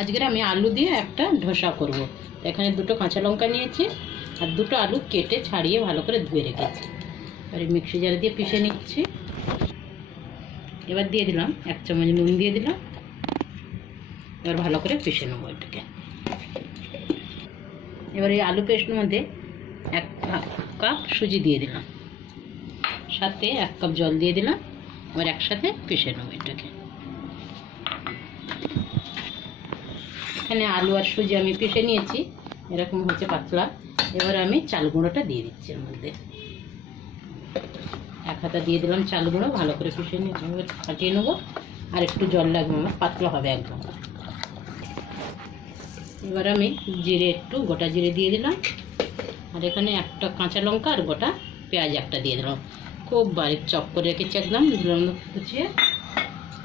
আজকে আমি আলু দিয়ে একটা ধোসা করব। এখানে দুটো কাঁচা লঙ্কা নিয়েছি আর দুটো আলু কেটে ছাড়িয়ে ভালো করে ধুয়ে রেখেছি। এবার মিক্সি জারে দিয়ে পিষে নিচ্ছি। এবার দিয়ে দিলাম 1 চামচ নুন দিয়ে দিলাম। এবার ভালো করে পিষে নেব এটাকে। এবার এই আলু পেস্টের মধ্যে 1 কাপ সুজি দিয়ে দিলাম, সাথে 1 কাপ জল দিয়ে দিলাম। এবার একসাথে পিষে নেব এটাকে। এখানে আলু আর সুজি আমি পিষে নিয়েছি, এরকম হচ্ছে পাতলা। এবার আমি চাল গুঁড়োটা দিয়ে দিচ্ছি এর মধ্যে। 1 হাতা দিয়ে দিলাম চাল গুঁড়ো, ভালো করে পিষে নিয়ে ফাটিয়ে নেবো। আর একটু জল লাগবে, আমার পাতলা হবে একদম। এবার আমি জিরে, একটু গোটা জিরে দিয়ে দিলাম। আর এখানে একটা কাঁচা লঙ্কা আর গোটা পেঁয়াজ একটা দিয়ে দিলাম, খুব বারিক চপ করে রেখেছি একদম কুচিয়ে।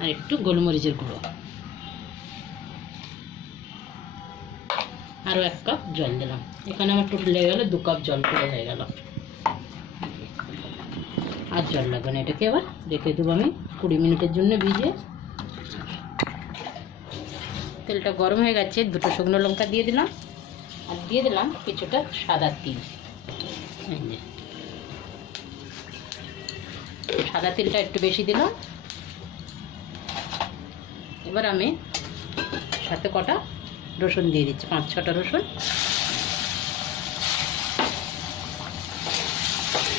আর একটু গোলমরিচের গুঁড়ো। আরও 1 কাপ জল দিলাম। এখানে আমার টোটাল লেগে গেল 2 কাপ জল করে হয়ে গেল। আর জল লাগবে না। এটাকে এবার রেখে দেবো আমি 20 মিনিটের জন্য ভিজিয়ে। তেলটা গরম হয়ে গেছে, 2টো শুকনো লঙ্কা দিয়ে দিলাম। আর দিয়ে দিলাম কিছুটা সাদা তিল। সাদা তিলটা একটু বেশি দিলাম। এবার আমি সাথে কটা রসুন দিয়ে দিচ্ছি, 5-6টা রসুন।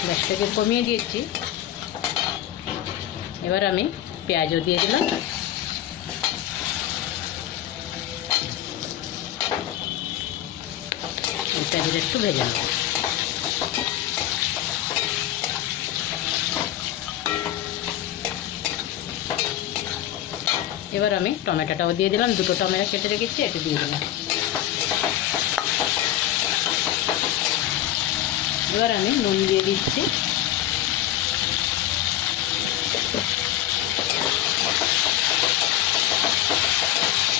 গ্যাসটাকে কমিয়ে দিয়েছি। এবার আমি পেঁয়াজও দিয়ে দিলাম। পেঁয়াজটা একটু ভেজে নেব। এবার আমি টমেটোটাও দিয়ে দিলাম, 2টো টমেটো কেটে রেখেছি, এটা দিয়ে দিলাম। এবার আমি নুন দিয়ে দিচ্ছি।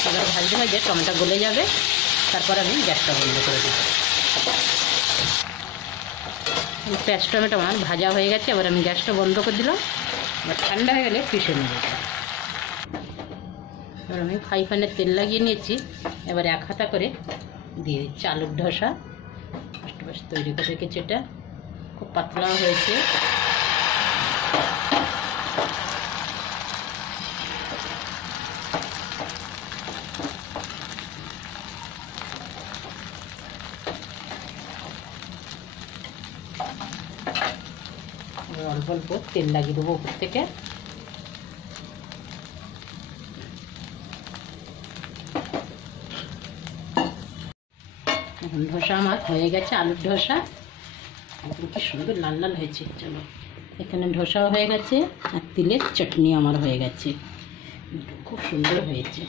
এবার ভাজতে ভাজতে টমেটো গলে যাবে, তারপর আমি গ্যাসটা বন্ধ করে দেব। পেঁয়াজ টমেটো আমার ভাজা হয়ে গেছে। এবার আমি গ্যাসটা বন্ধ করে দিলাম। এবার ঠান্ডা হয়ে গেলে পিষে নেব। এবার আমি ফ্রাই প্যানে তেল লাগিয়ে নিয়েছি। এবার 1 হাতা করে দিয়ে দিচ্ছি আলুর ধোসা। তৈরি করে রেখেছি, এটা খুব পাতলা হয়েছে। অল্প অল্প তেল লাগিয়ে দেবো উপর থেকে। এখন ধোসা আমার হয়ে গেছে, আলুর ধোসা। কি সুন্দর লাল লাল হয়েছে। চলো, এখানে ধোসাও হয়ে গেছে আর তিলের চাটনি আমার হয়ে গেছে, খুব সুন্দর হয়েছে।